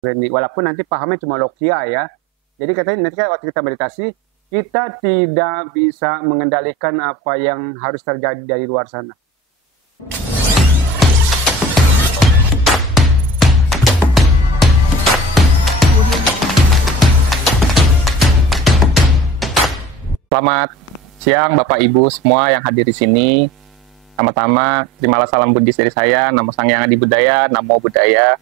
Randy. Walaupun nanti pahamnya cuma lokia ya. Jadi katanya nanti waktu kita meditasi, kita tidak bisa mengendalikan apa yang harus terjadi dari luar sana. Selamat siang Bapak Ibu semua yang hadir di sini. Pertama-tama, terimalah salam Buddhis dari saya. Namo Sang Hyang Adi Budaya, Namo Buddhaya.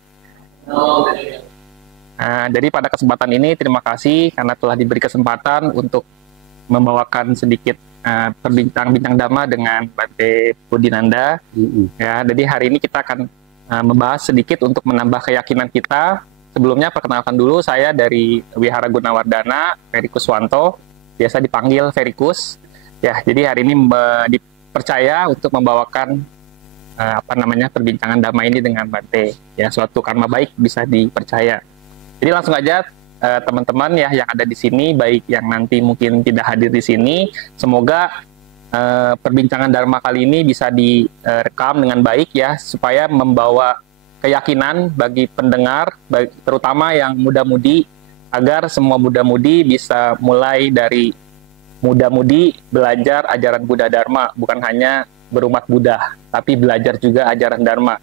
Jadi pada kesempatan ini terima kasih karena telah diberi kesempatan untuk membawakan sedikit perbincang-bincang dhamma dengan Bante Budinanda. Ya, jadi hari ini kita akan membahas sedikit untuk menambah keyakinan kita. Sebelumnya perkenalkan dulu, saya dari Wihara Gunawardana, Ferry Kuswanto, biasa dipanggil Verikus. Ya, jadi hari ini dipercaya untuk membawakan perbincangan dhamma ini dengan Bante. Ya, suatu karma baik bisa dipercaya. Jadi langsung aja teman-teman ya yang ada di sini, baik yang nanti mungkin tidak hadir di sini, semoga perbincangan dharma kali ini bisa direkam dengan baik ya, supaya membawa keyakinan bagi pendengar, terutama yang muda-mudi, agar semua muda-mudi bisa mulai dari muda-mudi belajar ajaran Buddha Dharma, bukan hanya berumat Buddha, tapi belajar juga ajaran Dharma,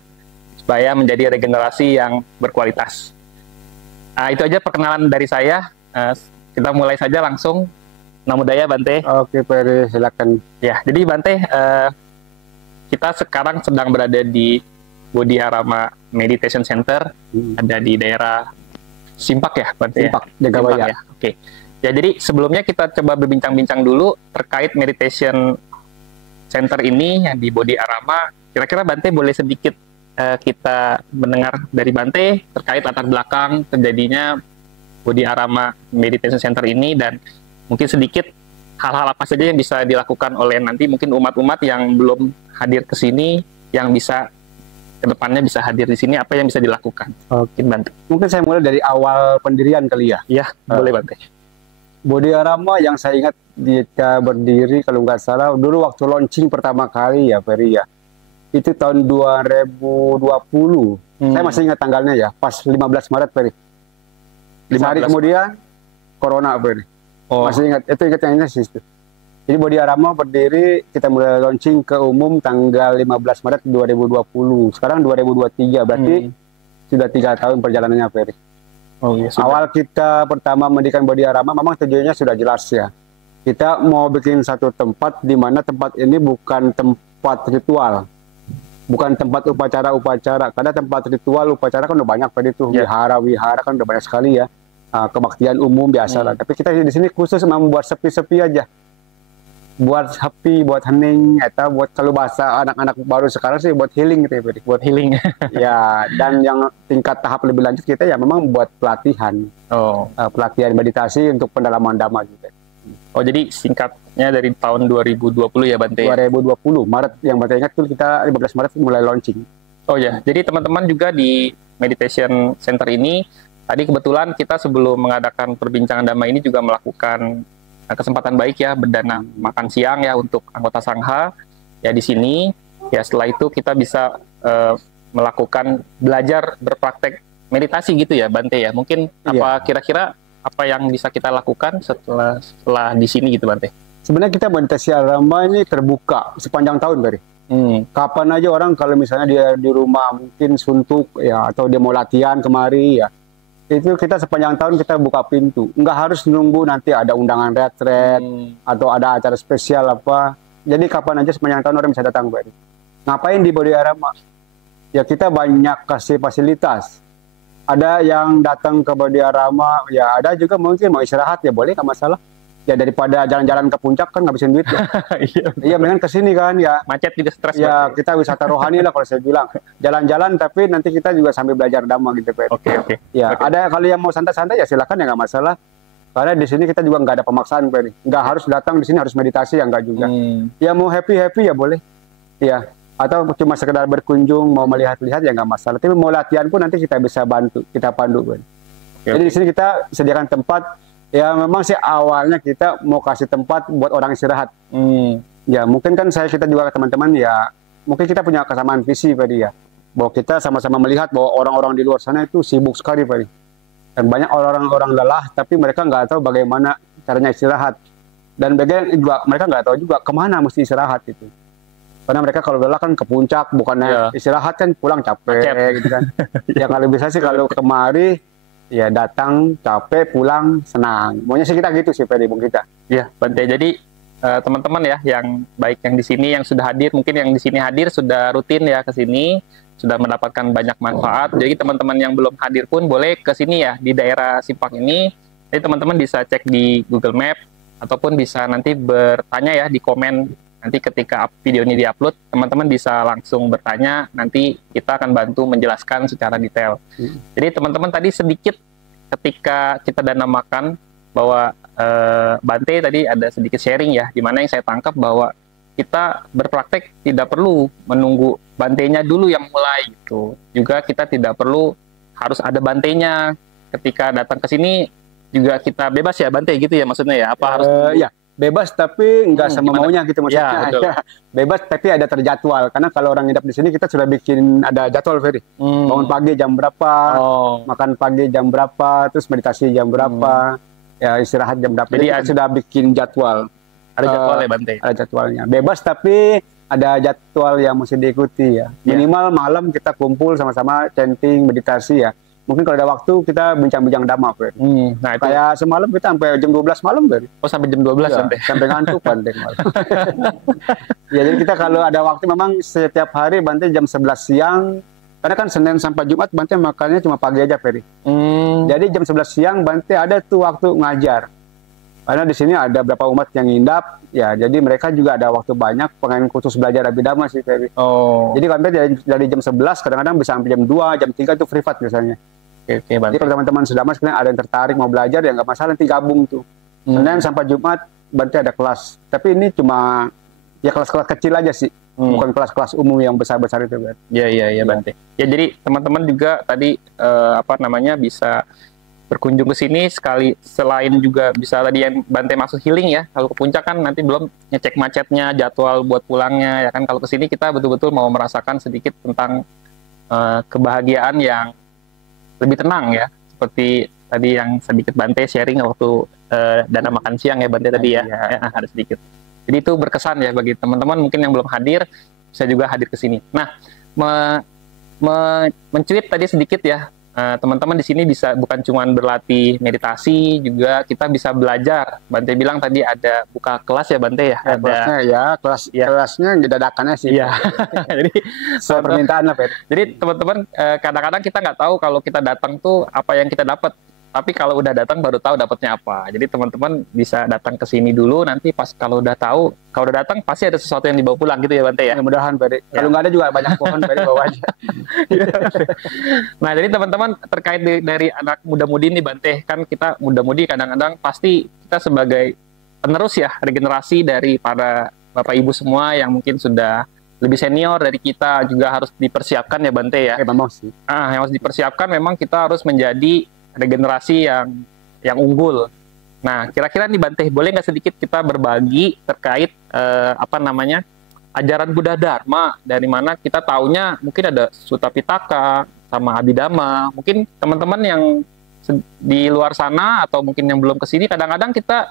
supaya menjadi regenerasi yang berkualitas. Itu aja perkenalan dari saya. Kita mulai saja langsung. Namo Buddhaya, Bante. Oke, Ferry, silakan. Ya, jadi Bante, kita sekarang sedang berada di Bodhiarama Meditation Center, ada di daerah Simpak ya, Bante? Simpak, Jagabaya. Ya. Oke. Ya, jadi sebelumnya kita coba berbincang-bincang dulu terkait meditation center ini yang di Bodhiarama. Kira-kira Bante boleh sedikit kita mendengar dari Bante terkait latar belakang terjadinya Bodhiarama Meditation Center ini, dan mungkin sedikit hal-hal apa saja yang bisa dilakukan oleh nanti mungkin umat-umat yang belum hadir ke sini, yang bisa kedepannya bisa hadir di sini, apa yang bisa dilakukan? Oke, Bante. mungkin saya mulai dari awal pendirian kali ya. Iya, boleh Bante. Bodhiarama yang saya ingat dia berdiri kalau nggak salah dulu waktu launching pertama kali ya, Ferry ya. Itu tahun 2020. Saya masih ingat tanggalnya ya, pas 15 Maret, Ferry. 5 hari kemudian Corona, Ferry. Masih ingat, itu ingatnya sih. Jadi Bodhiarama berdiri, kita mulai launching ke umum tanggal 15 Maret 2020. Sekarang 2023, berarti sudah 3 tahun perjalanannya, Ferry. Oh, iya, awal kita pertama mendirikan Bodhiarama, memang tujuannya sudah jelas ya. Kita mau bikin satu tempat di mana tempat ini bukan tempat ritual, bukan tempat upacara-upacara. Karena tempat ritual, upacara kan udah banyak, Ferry, itu wihara-wihara kan udah banyak sekali ya. Kebaktian umum biasa lah. Tapi kita di sini khusus membuat sepi-sepi aja. Buat happy, buat hening, atau buat kalau bahasa anak-anak baru sekarang sih buat healing gitu ya, Ferry. Buat healing. Ya, dan yang tingkat tahap lebih lanjut kita ya memang buat pelatihan. Pelatihan meditasi untuk pendalaman dhamma juga. Oh, jadi singkatnya dari tahun 2020 ya, Bante? 2020, Maret, yang Bante ingat tuh kita 15 Maret mulai launching. Oh ya, jadi teman-teman juga di Meditation Center ini, tadi kebetulan kita sebelum mengadakan perbincangan dhamma ini juga melakukan kesempatan baik ya, berdana makan siang ya untuk anggota Sangha ya di sini. Ya setelah itu kita bisa melakukan belajar berpraktek meditasi gitu ya, Bante ya. Mungkin apa kira-kira apa yang bisa kita lakukan setelah di sini gitu, Bante? Sebenarnya kita meditasi dhamma ini terbuka sepanjang tahun, Ferry. Kapan aja orang kalau misalnya dia di rumah mungkin suntuk ya, atau dia mau latihan kemari ya, itu kita sepanjang tahun kita buka pintu. Nggak harus nunggu nanti ada undangan retret atau ada acara spesial apa. Jadi kapan aja sepanjang tahun orang bisa datang, Ferry. Ngapain di Bodhiarama? Ya kita banyak kasih fasilitas. Ada yang datang ke Bodhiarama, ya ada juga mungkin mau istirahat, ya boleh, nggak masalah. Ya daripada jalan-jalan ke puncak kan ngabisin duit ya. Iya, mendingan ke sini kan ya. Macet juga stres. Ya kita wisata rohani lah kalau saya bilang. Jalan-jalan tapi nanti kita juga sambil belajar dhamma gitu, Ferry. Oke. Ya, ada kalau yang mau santai-santai ya silakan, ya nggak masalah. Karena di sini kita juga nggak ada pemaksaan, Ferry. Nggak harus datang di sini harus meditasi, ya nggak juga. Ya mau happy-happy ya boleh. Ya, atau cuma sekedar berkunjung mau melihat-lihat ya nggak masalah. Tapi mau latihan pun nanti kita bisa bantu, kita pandu, Ferry. Jadi di sini kita sediakan tempat. Ya memang sih awalnya kita mau kasih tempat buat orang istirahat. Ya mungkin kan kita juga teman-teman ya, mungkin kita punya kesamaan visi, Ferry ya. Bahwa kita sama-sama melihat bahwa orang-orang di luar sana itu sibuk sekali, Ferry. Dan banyak orang-orang lelah, tapi mereka nggak tahu bagaimana caranya istirahat. Dan bagian juga mereka nggak tahu juga kemana mesti istirahat itu. Karena mereka kalau lelah kan ke puncak, bukannya istirahat kan pulang capek gitu kan. Ya kalau bisa sih kalau kemari ya datang capek, pulang senang. Maunya sih kita gitu sih Ferry, bung kita. Iya, Bante. Jadi teman-teman ya, yang baik yang di sini yang sudah hadir, mungkin yang di sini hadir sudah rutin ya ke sini, sudah mendapatkan banyak manfaat. Jadi teman-teman yang belum hadir pun boleh ke sini ya, di daerah Simpang ini. Jadi teman-teman bisa cek di Google Map ataupun bisa nanti bertanya ya di komen. Nanti ketika video ini diupload, teman-teman bisa langsung bertanya, nanti kita akan bantu menjelaskan secara detail. Jadi teman-teman tadi sedikit ketika kita dana makan, bahwa Bante tadi ada sedikit sharing ya, dimana yang saya tangkap bahwa kita berpraktek tidak perlu menunggu Bantenya dulu yang mulai gitu. Juga kita tidak perlu harus ada Bantenya ketika datang ke sini, juga kita bebas ya Bante gitu ya maksudnya ya? Apa harus ya bebas tapi nggak sama maunya gitu maksudnya. Ya, bebas tapi ada terjadwal, karena kalau orang nginap di sini kita sudah bikin ada jadwal Ferry. Bangun pagi jam berapa, makan pagi jam berapa, terus meditasi jam berapa, ya istirahat jam berapa. Jadi kita sudah bikin jadwal. Ada jadwal ya Bante? Ada jadwalnya. Bebas tapi ada jadwal yang mesti diikuti ya. Minimal malam kita kumpul sama-sama chanting, meditasi ya. Mungkin kalau ada waktu kita bincang-bincang dhamma, Fer. Nah, itu kayak semalam kita sampai jam 12 malam, Fer. Oh, sampai jam 12 ya, sampai ngantuk Bante. Ya, jadi kita kalau ada waktu memang setiap hari Bante jam 11 siang. Karena kan Senin sampai Jumat Bante makannya cuma pagi aja, Fer. Jadi jam 11 siang Bante ada tuh waktu ngajar. Karena di sini ada beberapa umat yang ngindap, ya jadi mereka juga ada waktu banyak pengen khusus belajar Abhidhamma sih, Ferry. Jadi Bante dari jam 11 kadang-kadang bisa sampai jam 2, jam 3 itu privat biasanya. Jadi kalau teman-teman sudah mas ada yang tertarik mau belajar ya nggak masalah, nanti gabung tuh. Senin sampai Jumat Bante ada kelas. Tapi ini cuma ya kelas-kelas kecil aja sih. Bukan kelas-kelas umum yang besar-besar itu, Bante. Iya Bante. Ya jadi teman-teman juga tadi bisa berkunjung ke sini sekali, selain juga bisa tadi yang Bante maksud healing ya. Kalau ke puncak kan nanti belum ngecek macetnya, jadwal buat pulangnya ya kan. Kalau ke sini kita betul-betul mau merasakan sedikit tentang kebahagiaan yang lebih tenang ya. Seperti tadi yang sedikit Bante sharing waktu dana makan siang ya Bante tadi ya. Ada sedikit. Jadi itu berkesan ya bagi teman-teman mungkin yang belum hadir, bisa juga hadir ke sini. Nah, mencuit tadi sedikit ya. Teman-teman di sini bisa bukan cuma berlatih meditasi, juga kita bisa belajar. Bante bilang tadi ada buka kelas ya Bante ya? Ada kelasnya ya, kelasnya dadakannya sih. Iya. Jadi permintaan lah, Fer. Jadi teman-teman kadang-kadang kita nggak tahu kalau kita datang tuh apa yang kita dapat. Tapi kalau udah datang baru tahu dapatnya apa. Jadi teman-teman bisa datang ke sini dulu, nanti pas kalau udah tahu, kalau udah datang pasti ada sesuatu yang dibawa pulang gitu ya Bante ya. Mudah-mudahan Ferry. Ya. Kalau nggak ada juga banyak pohon Ferry bawa aja. Nah jadi teman-teman terkait dari anak muda-mudi nih Bante, kan kita muda-mudi kadang-kadang pasti kita sebagai penerus ya regenerasi dari para bapak ibu semua yang mungkin sudah lebih senior dari kita, juga harus dipersiapkan ya Bante ya. Memang sih. Yang harus dipersiapkan memang kita harus menjadi regenerasi yang unggul. Nah, kira-kira nih Bante, boleh nggak sedikit kita berbagi terkait ajaran Buddha Dharma, dari mana kita taunya mungkin ada Sutta Pitaka sama Abhidhamma. Mungkin teman-teman yang di luar sana atau mungkin yang belum kesini, kadang-kadang kita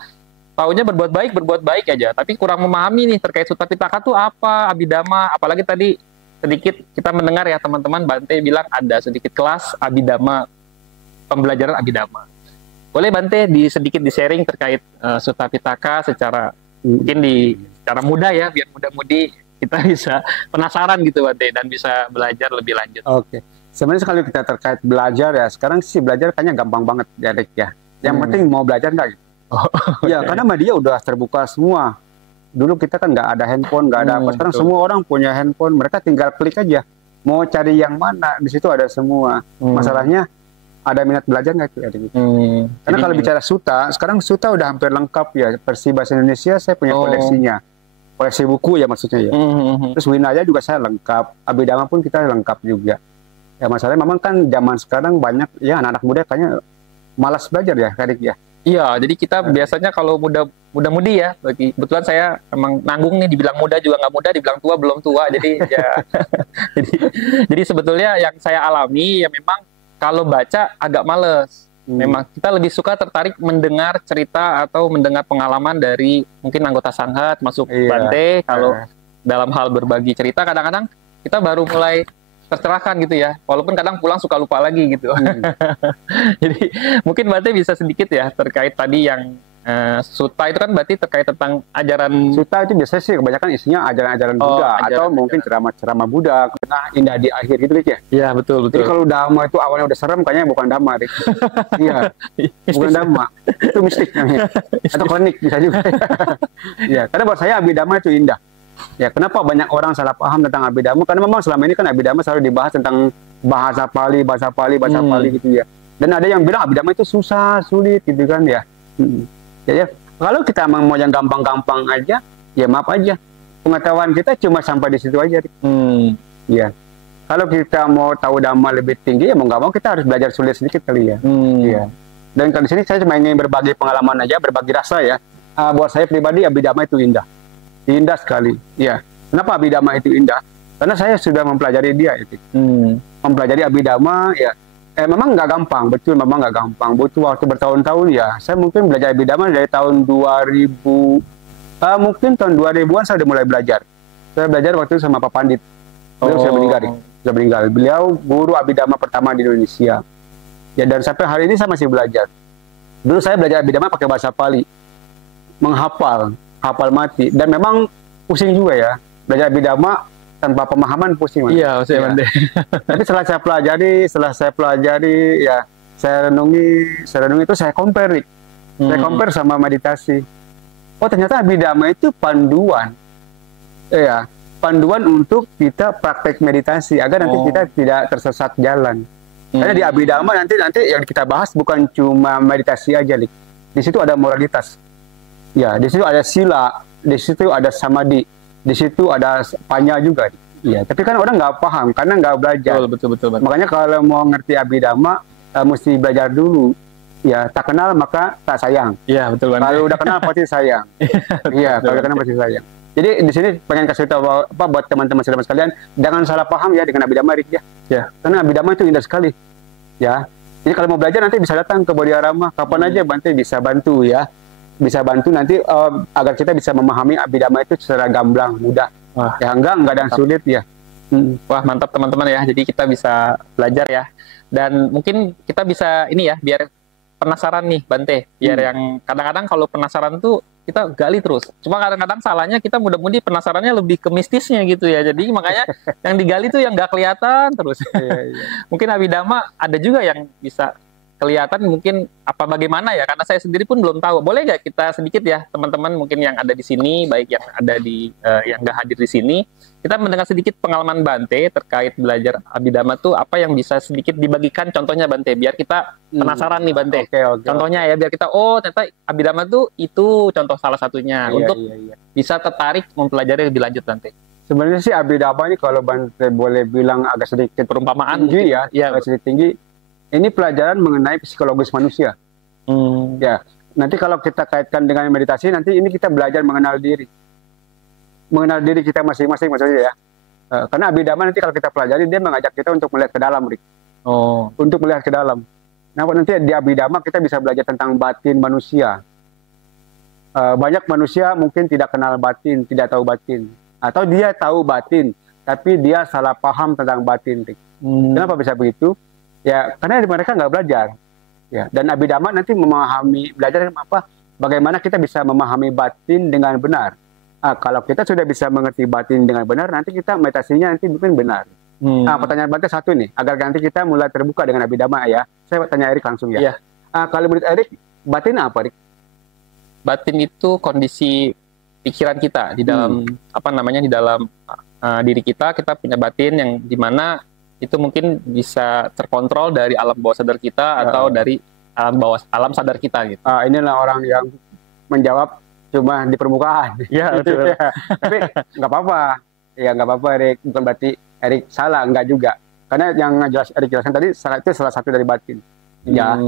taunya berbuat baik aja, tapi kurang memahami nih terkait Sutta Pitaka tuh apa, Abhidhamma, apalagi tadi sedikit kita mendengar ya teman-teman, Bante bilang ada sedikit kelas Abhidhamma, pembelajaran Abhidhamma. Boleh Bante sedikit di-sharing terkait Sutta Pitaka secara mungkin secara mudah ya, biar muda-mudi kita bisa penasaran gitu Bante dan bisa belajar lebih lanjut. Oke. Sebenarnya kalau kita terkait belajar ya, sekarang sih belajar kayaknya gampang banget ya, Dek ya. Yang penting mau belajar enggak gitu. Ya, karena media udah terbuka semua. Dulu kita kan nggak ada handphone, nggak ada apa. Sekarang semua orang punya handphone, mereka tinggal klik aja. Mau cari yang mana, di situ ada semua. Masalahnya ada minat belajar nggak itu? Karena kalau bicara Sutta, sekarang Sutta udah hampir lengkap ya. Versi bahasa Indonesia saya punya koleksinya, koleksi buku ya maksudnya ya. Terus Winaya juga saya lengkap, Abhidhamma pun kita lengkap juga. Ya masalahnya memang kan zaman sekarang banyak ya anak-anak muda kayaknya malas belajar ya, Kadik ya. Iya, jadi kita biasanya kalau muda-mudi ya, kebetulan saya emang nanggung nih, dibilang muda juga nggak muda, dibilang tua belum tua, jadi ya, jadi sebetulnya yang saya alami ya memang kalau baca agak males. Memang kita lebih suka tertarik mendengar cerita atau mendengar pengalaman dari mungkin anggota Sangha, masuk Bante. Kalau dalam hal berbagi cerita, kadang-kadang kita baru mulai tercerahkan gitu ya. Walaupun kadang pulang suka lupa lagi gitu. Jadi mungkin Bante bisa sedikit ya terkait tadi yang Sutta itu kan berarti terkait tentang ajaran. Sutta itu biasanya sih kebanyakan isinya ajaran-ajaran Buddha atau mungkin ceramah-ceramah Buddha, karena indah di akhir gitu ya. Iya, betul. Jadi kalau Dhamma itu awalnya udah serem, kayaknya bukan Dhamma, Rik. Iya, bukan Dhamma. Itu mistik namanya. Atau klinik bisa juga. Iya, karena buat saya Abhidhamma itu indah. Ya, kenapa banyak orang salah paham tentang Abhidhamma? Karena memang selama ini kan Abhidhamma selalu dibahas tentang bahasa Pali gitu ya. Dan ada yang bilang Abhidhamma itu susah, sulit gitu kan ya. Ya, kalau kita mau yang gampang-gampang aja, ya maaf aja. Pengetahuan kita cuma sampai di situ aja. Ya. Kalau kita mau tahu Dhamma lebih tinggi, ya mau nggak mau kita harus belajar sulit sedikit kali ya. Ya. Dan di sini saya cuma ingin berbagi pengalaman aja, berbagi rasa ya. Buat saya pribadi Abhidhamma itu indah. Indah sekali. Ya. Kenapa Abhidhamma itu indah? Karena saya sudah mempelajari dia. Mempelajari Abhidhamma, ya. Memang nggak gampang, betul memang nggak gampang. Butuh waktu bertahun-tahun ya. Saya mungkin belajar Abhidhamma dari tahun 2000, mungkin tahun 2000-an saya udah mulai belajar. Saya belajar waktu itu sama Pak Pandit. Beliau sudah meninggal. Beliau guru Abhidhamma pertama di Indonesia. Ya, dan sampai hari ini saya masih belajar. Dulu saya belajar Abhidhamma pakai bahasa Pali, hafal mati. Dan memang pusing juga ya. Belajar Abhidhamma tanpa pemahaman pusing. Iya, ya. Tapi setelah saya pelajari, ya saya renungi itu saya compare, saya compare sama meditasi. Oh, ternyata Abhidhamma itu panduan, ya panduan untuk kita praktek meditasi agar nanti kita tidak tersesat jalan. Karena di Abhidhamma nanti yang kita bahas bukan cuma meditasi aja, di situ ada moralitas, ya di situ ada sila, di situ ada samadhi. Di situ ada panya juga. Iya, tapi kan orang nggak paham karena nggak belajar. Betul. Makanya kalau mau ngerti Abhidhamma, mesti belajar dulu. Ya, tak kenal maka tak sayang. Iya, betul. Kalau udah kenal pasti sayang. Iya, kalau udah kenal pasti sayang. Jadi di sini pengen kasih tahu buat teman-teman sekalian, jangan salah paham ya dengan Abhidhamma, Rik, ya. Karena Abhidhamma itu indah sekali. Ya. Jadi kalau mau belajar nanti bisa datang ke Bodhiarama, kapan aja Bante bisa bantu ya. Bisa bantu nanti agar kita bisa memahami Abhidhamma itu secara gamblang, mudah. Ya enggak ada yang sulit ya. Wah, mantap teman-teman ya. Jadi kita bisa belajar ya. Dan mungkin kita bisa ini ya, biar penasaran nih Bante. Biar yang kadang-kadang kalau penasaran tuh kita gali terus. Cuma kadang-kadang salahnya kita mudah-mudi penasarannya lebih ke mistisnya gitu ya. Jadi makanya yang digali tuh yang nggak kelihatan terus. Mungkin Abhidhamma ada juga yang bisa kelihatan mungkin bagaimana ya, karena saya sendiri pun belum tahu. Boleh nggak kita sedikit ya teman-teman mungkin yang ada di sini, baik yang ada di yang nggak hadir di sini, kita mendengar sedikit pengalaman Bante terkait belajar Abhidhamma tuh apa yang bisa sedikit dibagikan contohnya Bante, biar kita penasaran nih Bante. Contohnya ya biar kita ternyata Abhidhamma tuh itu contoh salah satunya untuk bisa tertarik mempelajari lebih lanjut Bante. Sebenarnya sih Abhidhamma ini kalau Bante boleh bilang agak sedikit perumpamaan tinggi ya, agak sedikit tinggi. Ini pelajaran mengenai psikologis manusia. Ya, nanti kalau kita kaitkan dengan meditasi, nanti ini kita belajar mengenal diri kita masing-masing maksudnya ya. Karena Abhidhamma nanti kalau kita pelajari, dia mengajak kita untuk melihat ke dalam, Rik. Untuk melihat ke dalam. Nah, nanti di Abhidhamma kita bisa belajar tentang batin manusia. Banyak manusia mungkin tidak kenal batin, tidak tahu batin, atau dia tahu batin, tapi dia salah paham tentang batin, Rik. Kenapa bisa begitu? Ya, karena mereka nggak belajar. Ya, dan Abhidhamma nanti belajar bagaimana kita bisa memahami batin dengan benar. Kalau kita sudah bisa mengerti batin dengan benar, nanti kita meditasinya nanti mungkin benar. Pertanyaan Bante satu nih, agar nanti kita mulai terbuka dengan Abhidhamma ya. Saya tanya Erik langsung ya. Kalau menurut Erik, batin apa, Erik? Batin itu kondisi pikiran kita di dalam di dalam diri kita punya batin yang dimana itu mungkin bisa terkontrol dari alam bawah sadar kita atau dari alam sadar kita gitu. Inilah orang yang menjawab cuma di permukaan. Ya, betul. Tapi nggak apa-apa. Ya nggak apa-apa, Erik. Bukan berarti Erik salah, nggak juga. Karena yang Erik jelaskan tadi itu salah satu dari batin. Ya.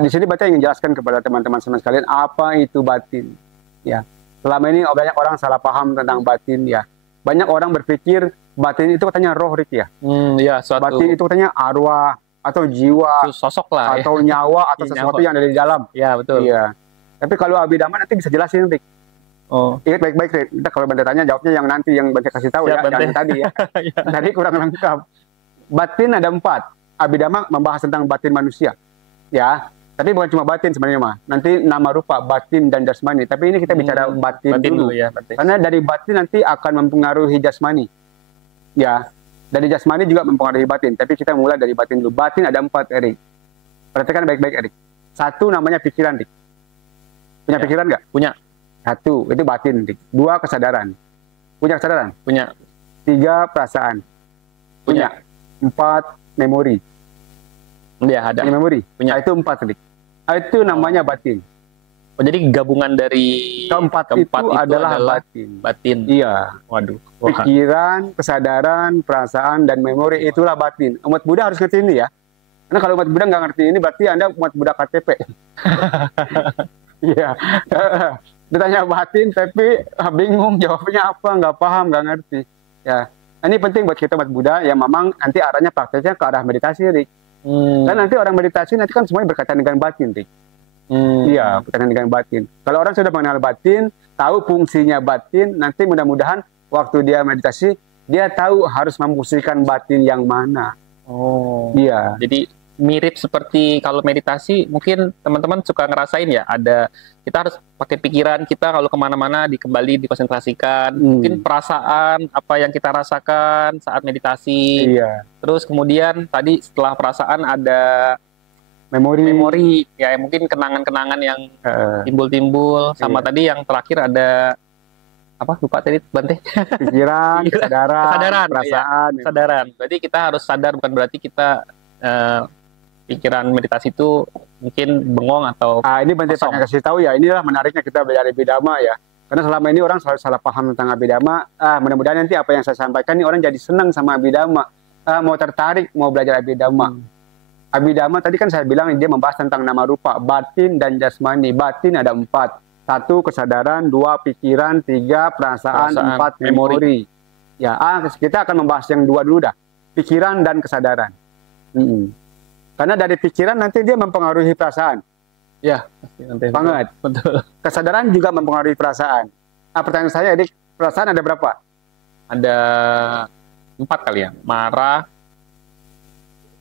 Di sini Bante ingin jelaskan kepada teman-teman sekalian apa itu batin. Ya. Selama ini banyak orang salah paham tentang batin ya. Banyak orang berpikir batin itu katanya roh, Rik ya. Batin itu katanya arwah, atau jiwa, sosok lah atau nyawa, atau sesuatu yang ada di dalam. Ya, betul. Iya. Tapi kalau abidama nanti bisa jelasin, Rik. Oh. Ingat baik-baik, Rik. Kita kalau Bante tanya, jawabnya yang nanti, yang Bante kasih tahu. Siap, ya, yang tadi ya. Tadi kurang lengkap. Batin ada 4. Abidama membahas tentang batin manusia. Ya. Tapi bukan cuma batin sebenarnya mah. Nanti nama rupa, batin dan jasmani. Tapi ini kita bicara batin dulu. Ya, karena dari batin nanti akan mempengaruhi jasmani. Ya. Dari jasmani juga mempengaruhi batin. Tapi kita mulai dari batin dulu. Batin ada 4, Erik. Perhatikan baik-baik, Erik. 1 namanya pikiran, Erik. Punya pikiran nggak? Punya. 1, itu batin, Erik. 2, kesadaran. Punya kesadaran? Punya. 3, perasaan. Punya. 4, memori. Ya, ada. Memori. Punya. Itu 4, Erik. Itu namanya batin. Oh, jadi gabungan dari keempat itu adalah batin. Batin. Iya. Waduh. Pikiran, kesadaran, perasaan, dan memori itulah batin. Umat Buddha harus ngerti ini ya. Karena kalau umat Buddha nggak ngerti ini, berarti Anda umat Buddha KTP. Iya. Ditanya batin, tapi bingung jawabnya apa, nggak paham, nggak ngerti. Ya. Ini penting buat kita umat Buddha, ya memang nanti arahnya prakteknya ke arah meditasi, Rik. Kan nanti orang meditasi nanti kan semuanya berkaitan dengan batin, Rik. Iya, berkaitan dengan batin. Kalau orang sudah mengenal batin, tahu fungsinya batin, nanti mudah-mudahan waktu dia meditasi, dia tahu harus memfungsikan batin yang mana. Oh. Iya. Jadi mirip seperti kalau meditasi, mungkin teman-teman suka ngerasain ya, ada kita harus pakai pikiran kita kalau kemana-mana kembali dikonsentrasikan, mungkin perasaan apa yang kita rasakan saat meditasi. Iya. Terus kemudian tadi setelah perasaan ada memori ya, mungkin kenangan-kenangan yang timbul-timbul, sama tadi yang terakhir ada apa, lupa tadi Bante. Pikiran, kesadaran, perasaan. Ya, kesadaran. Berarti kita harus sadar, bukan berarti kita pikiran meditasi itu mungkin bengong atau ini Bante pengen kasih tahu ya, inilah menariknya kita belajar Abhidhamma ya. Karena selama ini orang selalu salah paham tentang Abhidhamma. Mudah-mudahan nanti apa yang saya sampaikan ini orang jadi senang sama Abhidhamma, mau tertarik mau belajar Abhidhamma. Abhidhamma tadi kan saya bilang dia membahas tentang nama rupa, batin dan jasmani. Batin ada 4. 1 kesadaran, 2 pikiran, 3 perasaan, 4 memori. Ya, kita akan membahas yang 2 dulu dah. Pikiran dan kesadaran. Karena dari pikiran nanti dia mempengaruhi perasaan. Ya, nanti. Banget. Betul. Kesadaran juga mempengaruhi perasaan. Pertanyaan saya, Edik, perasaan ada berapa? Ada 4 kali ya. Marah,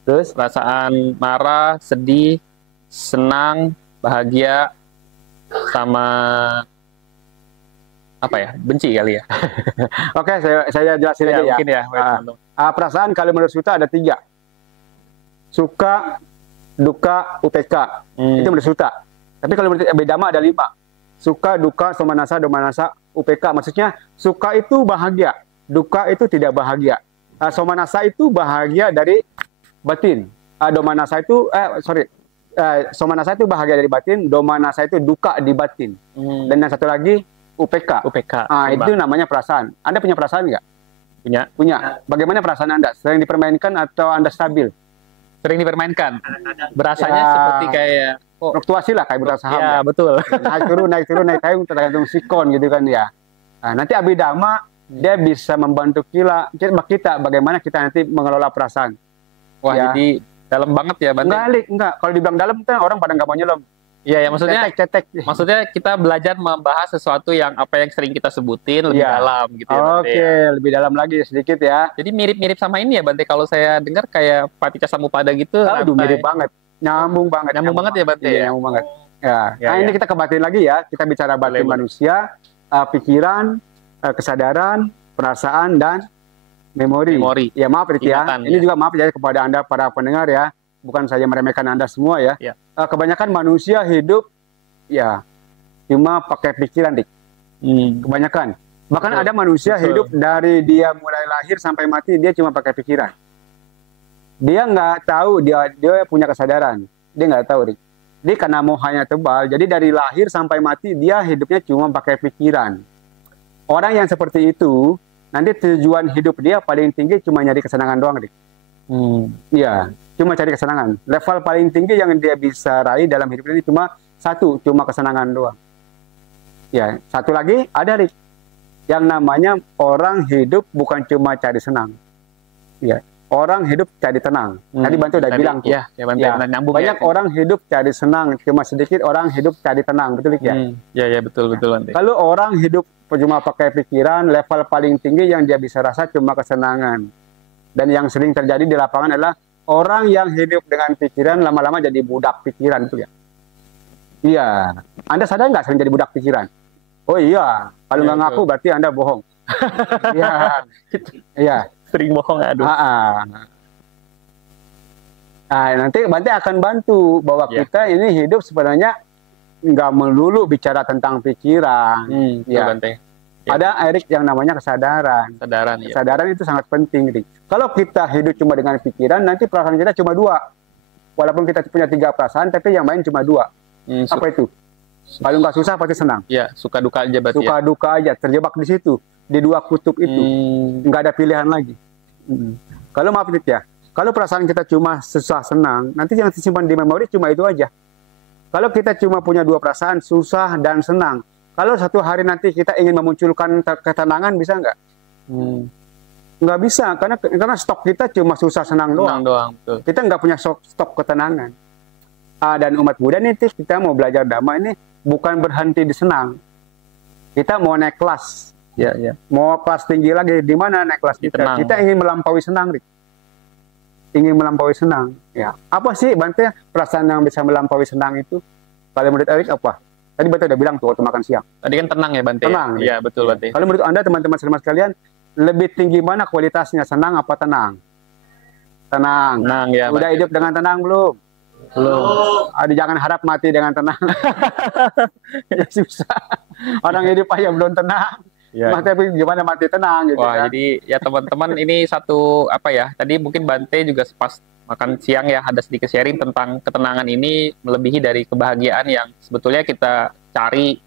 terus perasaan marah, sedih, senang, bahagia, sama apa ya, benci kali ya. Oke, saya jelasin aja ya. Mungkin ya. Perasaan kalau menurut Sutta ada 3. Suka, duka, UPK. Itu menurut Sutta. Tapi kalau menurut Abhidhamma ada 5. Suka, duka, somanasa, domanasa, UPK. Maksudnya suka itu bahagia, duka itu tidak bahagia. Somanasa itu bahagia dari batin. Domanasa itu somanasa itu bahagia dari batin, domanasa itu duka di batin. Dan yang satu lagi UPK. Itu namanya perasaan. Anda punya perasaan nggak? Punya. Bagaimana perasaan Anda? Sering dipermainkan atau Anda stabil? Sering dipermainkan. Berasanya seperti kayak fluktuasi lah, kayak bursa saham. Ya, betul. Naik turun, kayak tergantung sikon gitu kan ya. Nanti Abhidhamma dia bisa membantu kita bagaimana kita nanti mengelola perasaan. Wah, ya. Jadi dalam banget ya, Bante? Enggak. Kalau dibilang dalam, kan orang pada nggak mau nyelam. Iya, ya, maksudnya cetek. Maksudnya kita belajar membahas sesuatu yang apa yang sering kita sebutin lebih dalam gitu ya, Bante. Oke, lebih dalam lagi sedikit ya. Jadi mirip-mirip sama ini ya, Bante, kalau saya dengar kayak Paticca Samuppada gitu. Aduh, mirip banget. Nyambung banget ya, Bante. Iya, nyambung banget. Ini kita ke batin lagi ya. Kita bicara batin manusia, pikiran, kesadaran, perasaan, dan memori. Ya, maaf ya. Ini juga maaf ya kepada Anda para pendengar ya. Bukan saya meremehkan Anda semua ya. Kebanyakan manusia hidup ya cuma pakai pikiran, Dik. Kebanyakan. Bahkan ada manusia hidup dari dia mulai lahir sampai mati dia cuma pakai pikiran. Dia nggak tahu dia punya kesadaran. Dia nggak tahu, Dik. Dia karena mohanya tebal, jadi dari lahir sampai mati dia hidupnya cuma pakai pikiran. Orang yang seperti itu nanti tujuan hidup dia paling tinggi cuma nyari kesenangan doang, Dik. Iya, cuma cari kesenangan. Level paling tinggi yang dia bisa raih dalam hidup ini cuma kesenangan doang. Ya, satu lagi ada, Rik, yang namanya orang hidup bukan cuma cari senang. Ya, orang hidup cari tenang. Tadi Bante udah bilang tuh. Ya, Bante, nyambung banyak orang hidup cari senang, cuma sedikit orang hidup cari tenang, betul ya? Ya, betul Bante. Kalau orang hidup cuma pakai pikiran, level paling tinggi yang dia bisa rasa cuma kesenangan. Dan yang sering terjadi di lapangan adalah orang yang hidup dengan pikiran lama-lama jadi budak pikiran, betul ya? Iya. Anda sadar nggak sering jadi budak pikiran? Oh iya. Kalau nggak ngaku berarti Anda bohong. Iya. Iya. Sering bohong, aduh. Nah, nanti Bante akan bantu bahwa kita ini hidup sebenarnya nggak melulu bicara tentang pikiran. Ya. Bante. Ada Erik yang namanya kesadaran. Kesadaran itu sangat penting, Rik. Kalau kita hidup cuma dengan pikiran, nanti perasaan kita cuma 2. Walaupun kita punya 3 perasaan, tapi yang main cuma 2. Apa itu? Kalau nggak susah pasti senang. Ya, suka duka aja berarti. Suka duka aja, terjebak di situ, di 2 kutub itu, nggak ada pilihan lagi. Kalau maaf ya, kalau perasaan kita cuma susah senang, nanti yang disimpan di memori cuma itu aja. Kalau kita cuma punya 2 perasaan, susah dan senang, kalau suatu hari nanti kita ingin memunculkan ketenangan, bisa nggak? Nggak bisa, karena stok kita cuma susah senang doang. Betul. Kita nggak punya stok ketenangan. Dan umat Buddha nih, kita mau belajar Dhamma ini bukan berhenti di senang. Kita mau naik kelas. Ya. Mau kelas tinggi lagi. Di mana naik kelas kita? Kita ingin melampaui senang, Rik. Ingin melampaui senang. Ya. Apa sih, Bante, perasaan yang bisa melampaui senang itu? Kalau menurut Erik apa? Tadi Bante udah bilang tuh waktu makan siang. Tadi kan tenang ya, Bante? Tenang. Iya, betul, Bante. Kalau menurut Anda, teman-teman sekalian, lebih tinggi mana kualitasnya, senang apa tenang? Tenang. Ya, udah hidup dengan tenang belum? Belum. Jangan harap mati dengan tenang. Ya susah. Orang hidup aja belum tenang. Mati gimana mati tenang gitu. Wah, jadi ya teman-teman ini satu apa ya? Tadi mungkin Bante juga pas makan siang ya ada sedikit sharing tentang ketenangan ini melebihi dari kebahagiaan yang sebetulnya kita cari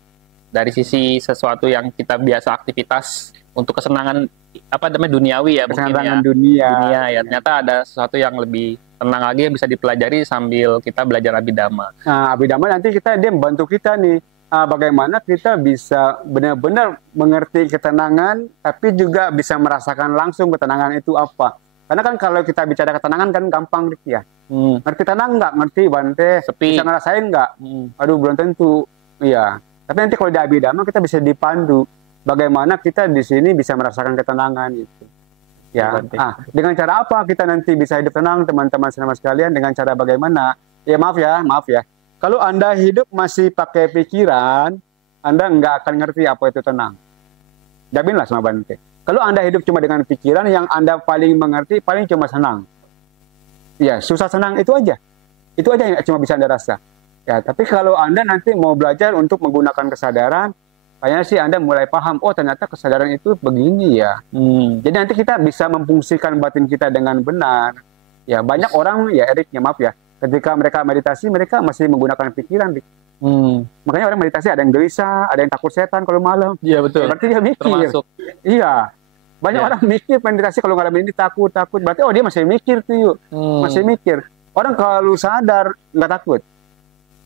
dari sisi sesuatu yang kita biasa aktivitas untuk kesenangan apa namanya duniawi ya, kesenangan mungkin dunia ya. Ternyata ada sesuatu yang lebih tenang lagi yang bisa dipelajari sambil kita belajar Abhidhamma. Nah, Abhidhamma nanti dia membantu kita nih bagaimana kita bisa benar-benar mengerti ketenangan, tapi juga bisa merasakan langsung ketenangan itu apa. Karena kan kalau kita bicara ketenangan kan gampang ya. Ngerti tenang nggak? Ngerti Bante? Sepi. Bisa ngerasain nggak? Aduh belum tentu. Iya. Tapi nanti kalau di Abhidhamma kita bisa dipandu bagaimana kita di sini bisa merasakan ketenangan itu. Ya, dengan cara apa kita nanti bisa hidup tenang, teman-teman sekalian? Dengan cara bagaimana? Ya maaf ya. Kalau Anda hidup masih pakai pikiran, Anda nggak akan ngerti apa itu tenang. Jaminlah sama Bante. Kalau Anda hidup cuma dengan pikiran, yang Anda paling mengerti paling cuma senang. Ya, susah senang itu aja. Itu aja yang cuma bisa Anda rasa. Ya, tapi kalau Anda nanti mau belajar untuk menggunakan kesadaran, kayaknya sih Anda mulai paham, oh ternyata kesadaran itu begini ya. Jadi nanti kita bisa memfungsikan batin kita dengan benar. Ya banyak orang, ya Erik, ya maaf ya, ketika mereka meditasi, mereka masih menggunakan pikiran. Makanya orang meditasi ada yang gelisah, ada yang takut setan kalau malam. Iya betul. Berarti dia mikir. Termasuk. Iya. Banyak orang mikir meditasi kalau nggak ada meditasi takut. Berarti dia masih mikir tuh yuk. Masih mikir. Orang kalau sadar nggak takut.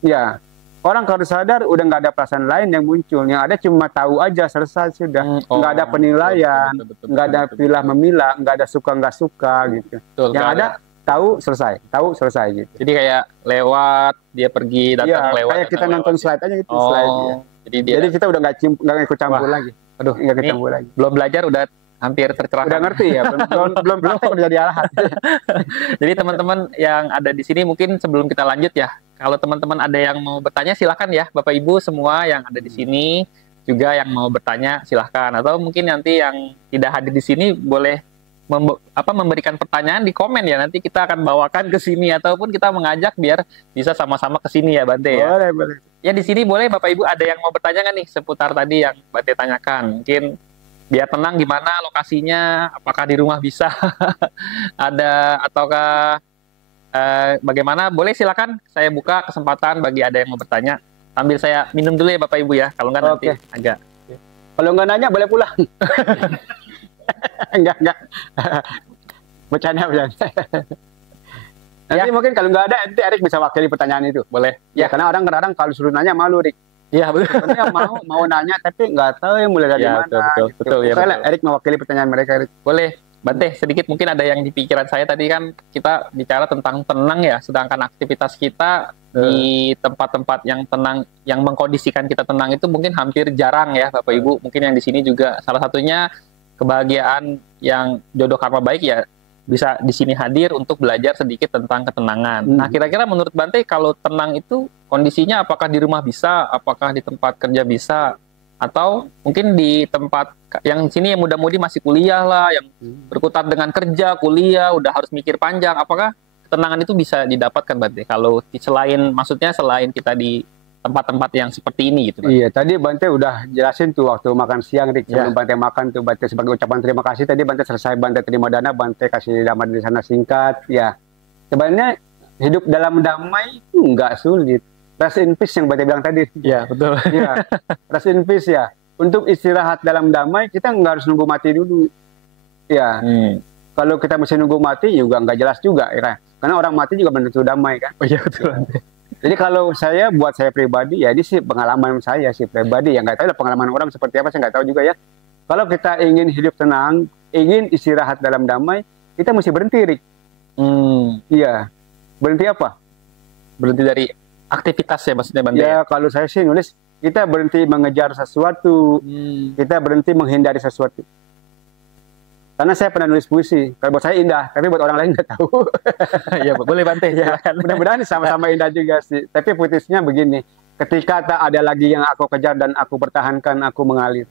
Ya. Orang kalau sadar udah nggak ada perasaan lain yang muncul, yang ada cuma tahu aja, selesai sudah, nggak ada penilaian, nggak ada pilah memilah, nggak ada suka nggak suka gitu. Yang ada tahu selesai gitu. Jadi kayak lewat dia pergi datang lewat. Kayak kita nonton slide aja gitu slide. Jadi kita udah nggak ikut campur lagi. Aduh, nggak ikut campur lagi. Belum belajar udah hampir tercerahkan. Udah ngerti ya, belum udah jadi arahat. Jadi teman-teman yang ada di sini mungkin sebelum kita lanjut ya, kalau teman-teman ada yang mau bertanya silahkan ya, Bapak Ibu semua yang ada di sini juga yang mau bertanya silahkan, atau mungkin nanti yang tidak hadir di sini boleh memberikan pertanyaan di komen ya, nanti kita akan bawakan ke sini ataupun kita mengajak biar bisa sama-sama ke sini ya Bante ya. Boleh. Ya di sini boleh Bapak Ibu ada yang mau bertanya nggak nih seputar tadi yang Bante tanyakan, mungkin biar tenang gimana lokasinya, apakah di rumah bisa ada ataukah bagaimana, boleh silakan saya buka kesempatan bagi ada yang mau bertanya sambil saya minum dulu ya Bapak Ibu ya, kalau nggak nanti agak. Kalau nggak nanya boleh pulang. enggak bercanda. Nanti mungkin kalau nggak ada nanti Erik bisa wakili pertanyaan itu, boleh ya, karena orang kadang-kadang kalau suruh nanya malu, Rik. Iya betul. Mau nanya tapi nggak tahu yang mulai dari mana. Betul ya. Erik mewakili pertanyaan mereka, Erik. Boleh Bante, sedikit mungkin ada yang di pikiran saya tadi kan kita bicara tentang tenang ya, sedangkan aktivitas kita di tempat-tempat yang tenang, yang mengkondisikan kita tenang itu mungkin hampir jarang ya Bapak Ibu. Mungkin yang di sini juga salah satunya kebahagiaan yang jodoh karma baik ya bisa di sini hadir untuk belajar sedikit tentang ketenangan. Nah, kira-kira menurut Bante kalau tenang itu kondisinya apakah di rumah bisa, apakah di tempat kerja bisa, atau mungkin di tempat yang sini yang muda-mudi masih kuliah lah, yang berkutat dengan kerja, kuliah, udah harus mikir panjang, apakah ketenangan itu bisa didapatkan Bante? Kalau selain, maksudnya selain kita di tempat-tempat yang seperti ini gitu Bante. Iya, tadi Bante udah jelasin tuh waktu makan siang, Rik, sebelum Bante makan tuh, Bante sebagai ucapan terima kasih, tadi Bante selesai Bante terima dana, Bante kasih damai di sana singkat, ya. Sebenarnya hidup dalam damai itu nggak sulit. Rest in peace yang Bante bilang tadi. Iya, betul. Iya, rest in peace ya. Untuk istirahat dalam damai, kita nggak harus nunggu mati dulu. Ya, kalau kita mesti nunggu mati juga nggak jelas juga, ya kan? Karena orang mati juga belum tentu damai kan. Oh iya, betul. Jadi kalau saya, buat saya pribadi, ya ini sih pengalaman saya sih pribadi. Ya nggak tahu lah pengalaman orang seperti apa, saya nggak tahu juga ya. Kalau kita ingin hidup tenang, ingin istirahat dalam damai, kita mesti berhenti, Rik. Iya, berhenti apa? Berhenti dari aktivitas ya maksudnya Bante? Ya, kalau saya sih nulis, kita berhenti mengejar sesuatu, kita berhenti menghindari sesuatu. Karena saya pernah nulis puisi, kalau buat saya indah, tapi buat orang lain nggak tahu. Ya, boleh Bante. Ya, mudah-mudahan sama-sama indah juga sih. Tapi puisinya begini, ketika tak ada lagi yang aku kejar dan aku pertahankan, aku mengalir.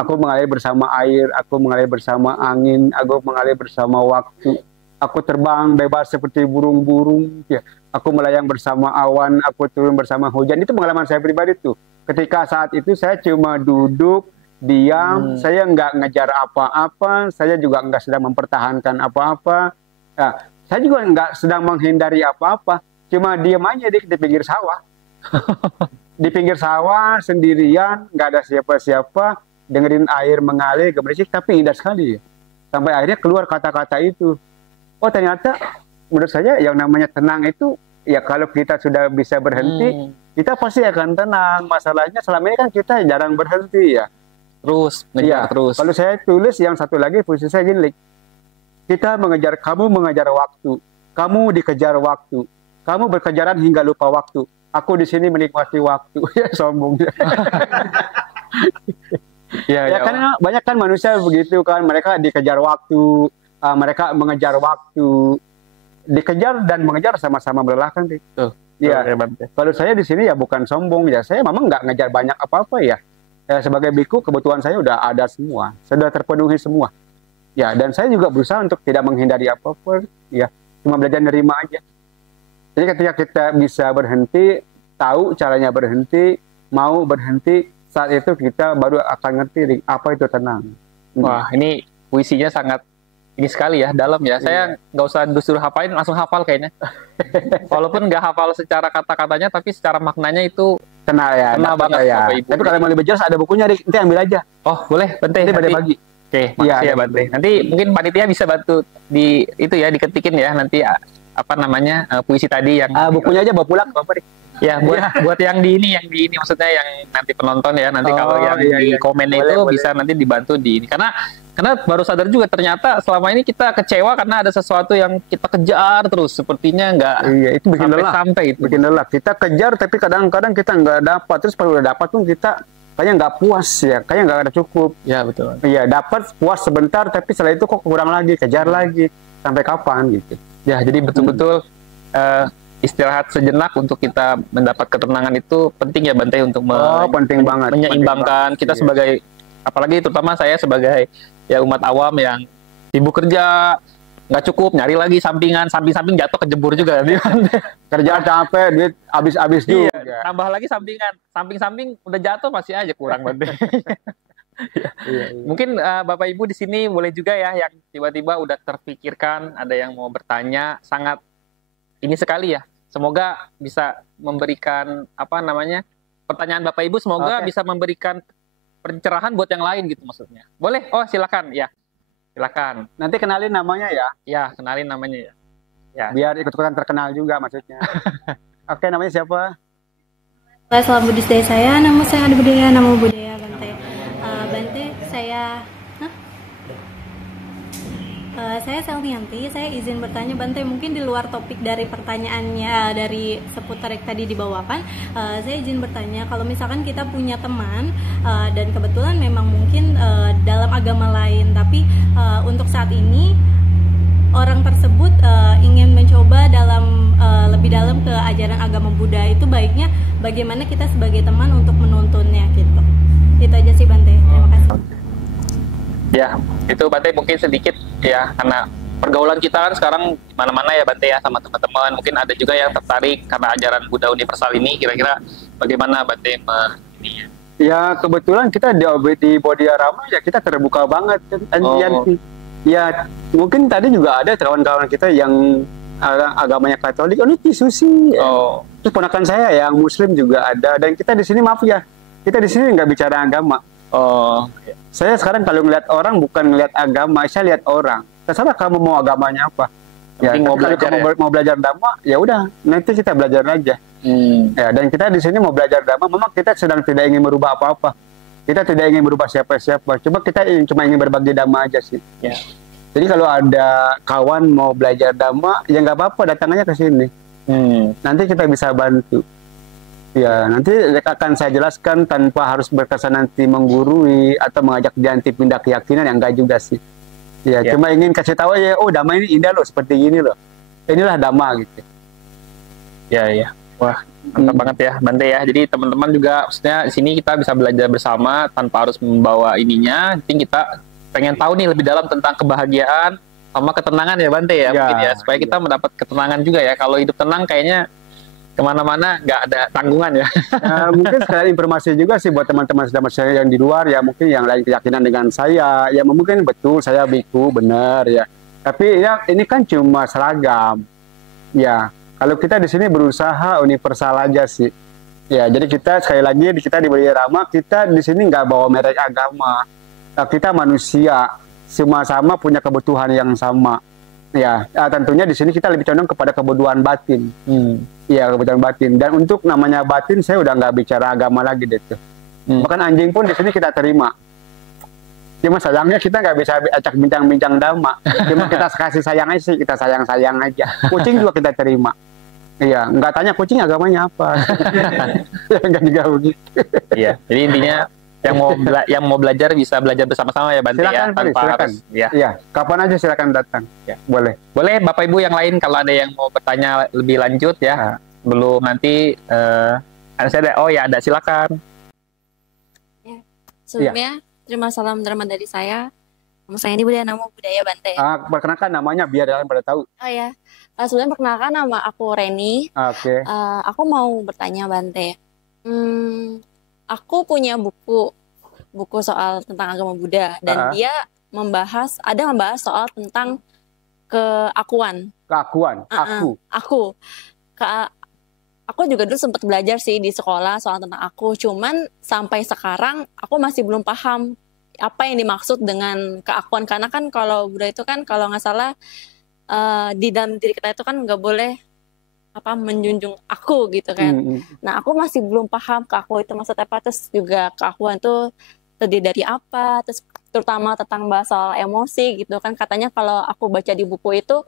Aku mengalir bersama air, aku mengalir bersama angin, aku mengalir bersama waktu. Aku terbang bebas seperti burung-burung, ya. Aku melayang bersama awan, aku turun bersama hujan. Itu pengalaman saya pribadi tuh. Ketika saat itu saya cuma duduk, diam, saya nggak ngejar apa-apa, saya juga nggak sedang mempertahankan apa-apa. Nah, saya juga nggak sedang menghindari apa-apa, cuma diam aja di pinggir sawah. Di pinggir sawah, sendirian, nggak ada siapa-siapa, dengerin air mengalir, gemerisik, tapi indah sekali. Sampai akhirnya keluar kata-kata itu. Oh ternyata menurut saya yang namanya tenang itu ya kalau kita sudah bisa berhenti, kita pasti akan tenang. Masalahnya selama ini kan kita jarang berhenti ya. Terus, ngejar terus. Kalau saya tulis yang satu lagi puisi saya gini, kita mengejar, kamu mengejar waktu, kamu dikejar waktu, kamu berkejaran hingga lupa waktu. Aku di sini menikmati waktu. Ya sombong. Ya karena banyak kan manusia begitu kan, mereka dikejar waktu. Mereka mengejar waktu, dikejar dan mengejar sama-sama melelahkan. Ya, kalau saya di sini ya bukan sombong ya, saya memang nggak ngejar banyak apa-apa ya. Sebagai biku kebutuhan saya udah ada semua, sudah terpenuhi semua. Ya, dan saya juga berusaha untuk tidak menghindari apapun, ya, cuma belajar nerima aja. Jadi ketika kita bisa berhenti, tahu caranya berhenti, mau berhenti, saat itu kita baru akan ngerti apa itu tenang. Wah, ini puisinya sangat ini sekali ya, dalam ya. Saya nggak usah disuruh hafalin, langsung hafal kayaknya. Walaupun nggak hafal secara kata-katanya, tapi secara maknanya itu kena ya, kena banget ya. Bapak Ibu. Tapi kalau mau lebih jelas ada bukunya, nanti ambil aja. Oh boleh, Bante. Nanti pada pagi. Oke, makasih ya Bante. Nanti mungkin panitia bisa bantu di itu ya, diketikin ya nanti apa namanya puisi tadi yang bukunya aja bawa pulang Bapak. Ya, buat yang di ini maksudnya yang nanti penonton ya, nanti kalau yang di komennya itu boleh. Bisa nanti dibantu di ini. Karena baru sadar juga ternyata selama ini kita kecewa karena ada sesuatu yang kita kejar terus, sepertinya nggak itu bikin sampai itu. Bikin lelah. Kita kejar tapi kadang-kadang kita nggak dapat, terus kalau udah dapat pun kita kayaknya nggak puas ya, kayaknya nggak ada cukup. Ya betul. Iya, dapat puas sebentar tapi setelah itu kok kurang lagi, kejar lagi. Sampai kapan gitu. Ya, jadi betul-betul istirahat sejenak untuk kita mendapat ketenangan itu penting ya Bante untuk penting banget, menyeimbangkan kita sebagai, apalagi terutama saya sebagai ya umat awam yang sibuk kerja nggak cukup, nyari lagi sampingan, samping jatuh kejebur juga. Kerja capek, duit habis juga. Iya, tambah lagi samping udah jatuh masih aja kurang Bante. Iya. Mungkin Bapak Ibu di sini boleh juga ya yang tiba-tiba udah terpikirkan, ada yang mau bertanya, sangat ini sekali ya. Semoga bisa memberikan pertanyaan Bapak Ibu, semoga bisa memberikan pencerahan buat yang lain gitu maksudnya. Boleh? Oh, silakan ya. Silakan. Nanti kenalin namanya ya. Ya, kenalin namanya ya. Ya. Biar ikut-ikutan terkenal juga maksudnya. Oke, namanya siapa? Salam budaya saya, nama saya Adi Budaya, nama budaya Bante. Bante, saya Saya Selvianti, saya izin bertanya Bante, mungkin di luar topik dari pertanyaannya dari seputar yang tadi dibawakan. Saya izin bertanya, kalau misalkan kita punya teman dan kebetulan memang mungkin dalam agama lain, tapi untuk saat ini orang tersebut ingin mencoba lebih dalam ke ajaran agama Buddha, itu baiknya bagaimana kita sebagai teman untuk menuntunnya gitu. Itu aja sih Bante, terima kasih. Ya, itu Bante mungkin sedikit ya, karena pergaulan kita kan sekarang mana-mana ya Bante ya, sama teman-teman. Mungkin ada juga yang tertarik karena ajaran Buddha universal ini. Kira-kira bagaimana Bante ini ya? Ya kebetulan kita di Bodhidharma ya kita terbuka banget. Ya mungkin tadi juga ada kawan-kawan kita yang agamanya Katolik, oh ini Susi. Terus ponakan saya yang Muslim juga ada, dan kita di sini maaf ya, kita di sini nggak bicara agama. Saya sekarang kalau ngeliat orang bukan ngeliat agama, saya lihat orang. Terserah kamu mau agamanya apa. Ya, mau kalau belajar kamu mau belajar dhamma, ya udah nanti kita belajar aja. Ya, dan kita di sini mau belajar dhamma, memang kita sedang tidak ingin merubah apa-apa. Kita tidak ingin merubah siapa-siapa. Cuma kita cuma ingin berbagi dhamma aja sih. Ya. Jadi kalau ada kawan mau belajar dhamma, ya nggak apa-apa, datang aja ke sini. Nanti kita bisa bantu. Ya, nanti akan saya jelaskan tanpa harus berkesan nanti menggurui atau mengajak dia nanti pindah keyakinan, yang enggak juga sih. Ya, cuma ingin kasih tahu ya, oh dhamma ini indah loh, seperti ini loh. Inilah dhamma gitu. Ya. Wah, mantap banget ya Bante ya. Jadi teman-teman juga maksudnya di sini kita bisa belajar bersama tanpa harus membawa ininya. Jadi kita pengen tahu nih lebih dalam tentang kebahagiaan sama ketenangan ya Bante ya, mungkin ya, supaya kita mendapat ketenangan juga ya. Kalau hidup tenang kayaknya kemana-mana nggak ada tanggungan ya. Mungkin sekalian informasi juga sih buat teman-teman saya yang di luar ya, mungkin yang lain keyakinan dengan saya ya, mungkin betul saya biku benar ya, tapi ya ini kan cuma seragam ya. Kalau kita di sini berusaha universal aja sih ya. Jadi kita sekali lagi kita di Bodhidharma, kita di sini nggak bawa merek agama. Kita manusia, sama-sama punya kebutuhan yang sama. Ya, tentunya di sini kita lebih condong kepada kebutuhan batin. Iya, kebutuhan batin. Dan untuk namanya batin, saya udah nggak bicara agama lagi deh tuh. Bahkan anjing pun di sini kita terima. Cuma sayangnya kita nggak bisa acak bincang-bincang dhamma. Cuma kita kasih sayang aja sih, kita sayang-sayang aja. Kucing juga kita terima. Iya, nggak tanya kucing agamanya apa. Ya, nggak juga begitu. Iya, jadi intinya yang mau belajar bisa belajar bersama-sama ya Bante. Silakan, ya, tanpa silakan. harus ya. Iya, kapan aja silakan datang. Ya. Boleh. Boleh Bapak Ibu yang lain kalau ada yang mau bertanya lebih lanjut ya. Belum nanti ada silakan. Ya. Sebelumnya terima salam terima dari saya. Nama saya ini Namo Buddhaya Bante. Perkenalkan namanya biar kalian pada tahu. Oh ya. Sebelumnya perkenalkan nama aku Reni. Oke. Aku mau bertanya Bante. Aku punya buku soal tentang agama Buddha, dan dia membahas soal tentang keakuan. Keakuan, Aku juga dulu sempat belajar sih di sekolah soal tentang aku, cuman sampai sekarang aku masih belum paham apa yang dimaksud dengan keakuan, karena kan kalau Buddha itu kan kalau nggak salah di dalam diri kita itu kan nggak boleh menjunjung aku gitu kan. Nah, aku masih belum paham keakuan itu maksudnya apa, terus juga keakuan itu terdiri dari apa, terus terutama tentang bahas soal emosi gitu kan. Katanya kalau aku baca di buku itu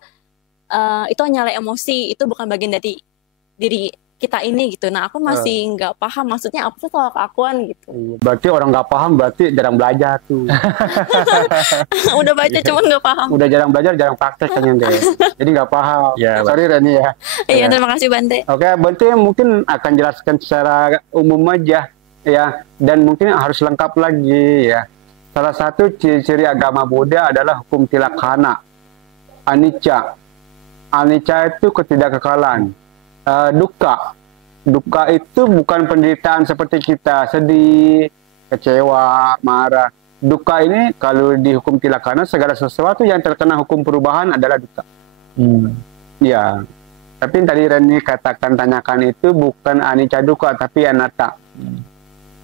hanyalah emosi, itu bukan bagian dari diri kita ini gitu. Nah, aku masih nggak paham maksudnya apa sih soal keakuan gitu. Berarti orang nggak paham berarti jarang belajar tuh. Udah baca cuman nggak paham. Udah jarang belajar, jarang praktek kan deh. Jadi nggak paham. Ya, sorry Reni ya. Iya, terima kasih Bante. Oke, Bante mungkin akan jelaskan secara umum aja ya, dan mungkin harus lengkap lagi ya. Salah satu ciri-ciri agama Buddha adalah hukum tilaksana, anicca. Anicca itu ketidakkekalan. Dukkha itu bukan penderitaan seperti kita sedih, kecewa, marah. Dukkha ini kalau di hukum tilaksana, segala sesuatu yang terkena hukum perubahan adalah dukkha. Ya, tapi tadi Reni tanyakan itu bukan anicca dukkha tapi anatta.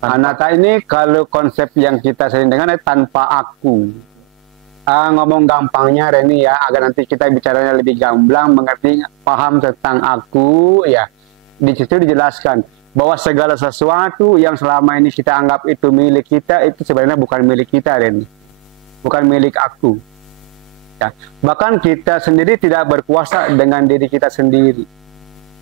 Anatta ini kalau konsep yang kita sering dengar tanpa aku. Ngomong gampangnya Reni ya, agar nanti kita bicaranya lebih gamblang, mengerti, paham tentang aku ya. Di situ dijelaskan bahwa segala sesuatu yang selama ini kita anggap itu milik kita, itu sebenarnya bukan milik kita Reni. Bukan milik aku. Ya. Bahkan kita sendiri tidak berkuasa dengan diri kita sendiri.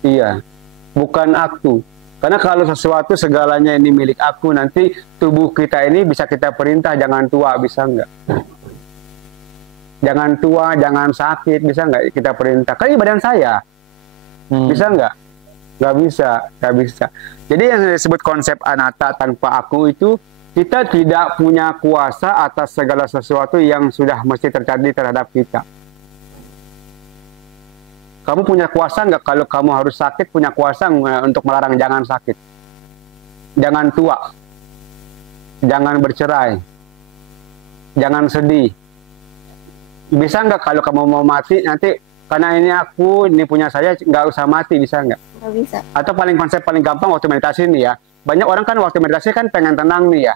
Iya, bukan aku. Karena kalau sesuatu segalanya ini milik aku, nanti tubuh kita ini bisa kita perintah jangan tua, bisa nggak? Jangan tua, jangan sakit, bisa nggak kita perintah? Kan ini badan saya, bisa nggak? Nggak bisa, nggak bisa. Jadi yang disebut konsep anatta tanpa aku itu, kita tidak punya kuasa atas segala sesuatu yang sudah mesti terjadi terhadap kita. Kamu punya kuasa nggak kalau kamu harus sakit, punya kuasa untuk melarang jangan sakit, jangan tua, jangan bercerai, jangan sedih. Bisa nggak kalau kamu mau mati nanti karena ini aku, ini punya saya, nggak usah mati, bisa nggak? Nggak bisa. Atau konsep paling gampang waktu meditasi nih ya, banyak orang kan waktu meditasi kan pengen tenang nih ya.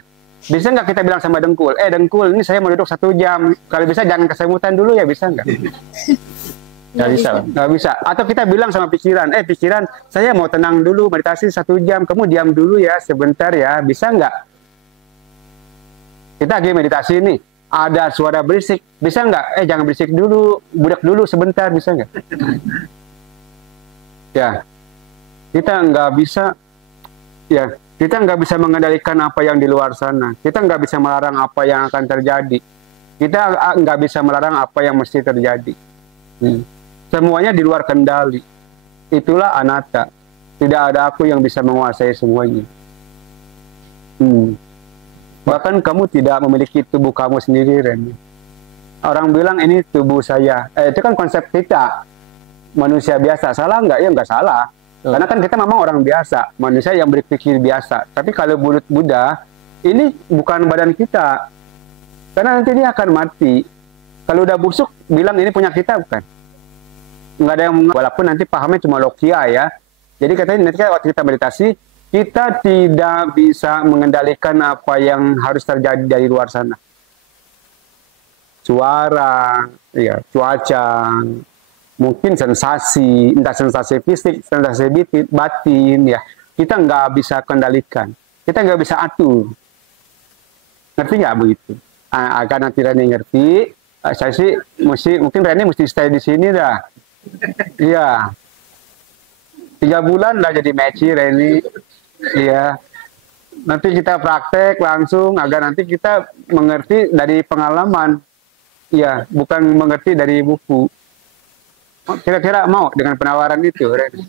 Bisa nggak kita bilang sama dengkul, dengkul ini saya mau duduk 1 jam, kalau bisa jangan kesemutan dulu ya, bisa nggak? Nggak bisa. Nggak bisa. Atau kita bilang sama pikiran, pikiran, saya mau tenang dulu, meditasi 1 jam, kamu diam dulu ya, sebentar ya, bisa nggak? Kita lagi meditasi nih, ada suara berisik, bisa nggak? Jangan berisik dulu, budak dulu sebentar, bisa nggak? Ya, kita nggak bisa, ya, kita nggak bisa mengendalikan apa yang di luar sana. Kita nggak bisa melarang apa yang akan terjadi. Kita nggak bisa melarang apa yang mesti terjadi. Semuanya di luar kendali. Itulah anatta. Tidak ada aku yang bisa menguasai semuanya. Bahkan kamu tidak memiliki tubuh kamu sendiri, Ren. Orang bilang ini tubuh saya. Itu kan konsep kita. Manusia biasa. Salah nggak? Ya nggak salah. Karena kan kita memang orang biasa. Manusia yang berpikir biasa. Tapi kalau menurut Buddha, ini bukan badan kita. Karena nanti dia akan mati. Kalau udah busuk, bilang ini punya kita, bukan? Nggak ada yang walaupun nanti pahamnya cuma lokia ya. Jadi katanya nanti waktu kita meditasi, kita tidak bisa mengendalikan apa yang harus terjadi dari luar sana. Suara, ya, cuaca, mungkin sensasi, entah sensasi fisik, sensasi batin, ya. Kita nggak bisa kendalikan. Kita nggak bisa atur. Ngerti nggak begitu? Agar nanti Reni ngerti, saya sih mungkin Reni mesti stay di sini dah. Iya, 3 bulan lah jadi matchy Reni. Iya, nanti kita praktek langsung agar nanti kita mengerti dari pengalaman. Iya, bukan mengerti dari buku. Kira-kira mau dengan penawaran itu, Reni?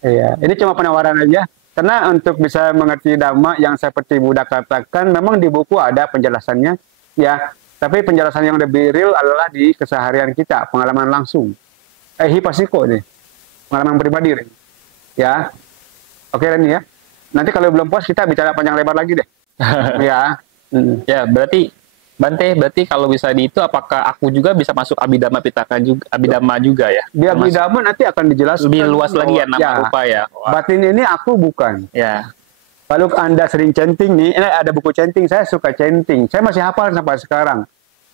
Iya, ini cuma penawaran aja. Karena untuk bisa mengerti Dhamma yang seperti Buddha katakan, memang di buku ada penjelasannya, ya. Tapi penjelasan yang lebih real adalah di keseharian kita, pengalaman langsung. Hipasiko nih, pengalaman pribadi, Ren. Ya, oke Ren ya. Nanti kalau belum puas kita bicara panjang lebar lagi deh. Ya. Ya, berarti berarti kalau bisa di itu, apakah aku juga bisa masuk Abhidhamma Pitaka juga, Abhidhamma juga ya? Di Abhidhamma nanti akan dijelaskan lebih luas lagi ya nama rupa ya. Batin ini aku bukan. Ya. Kalau Anda sering chanting nih, ini ada buku chanting, saya suka chanting. Saya masih hafal sampai sekarang.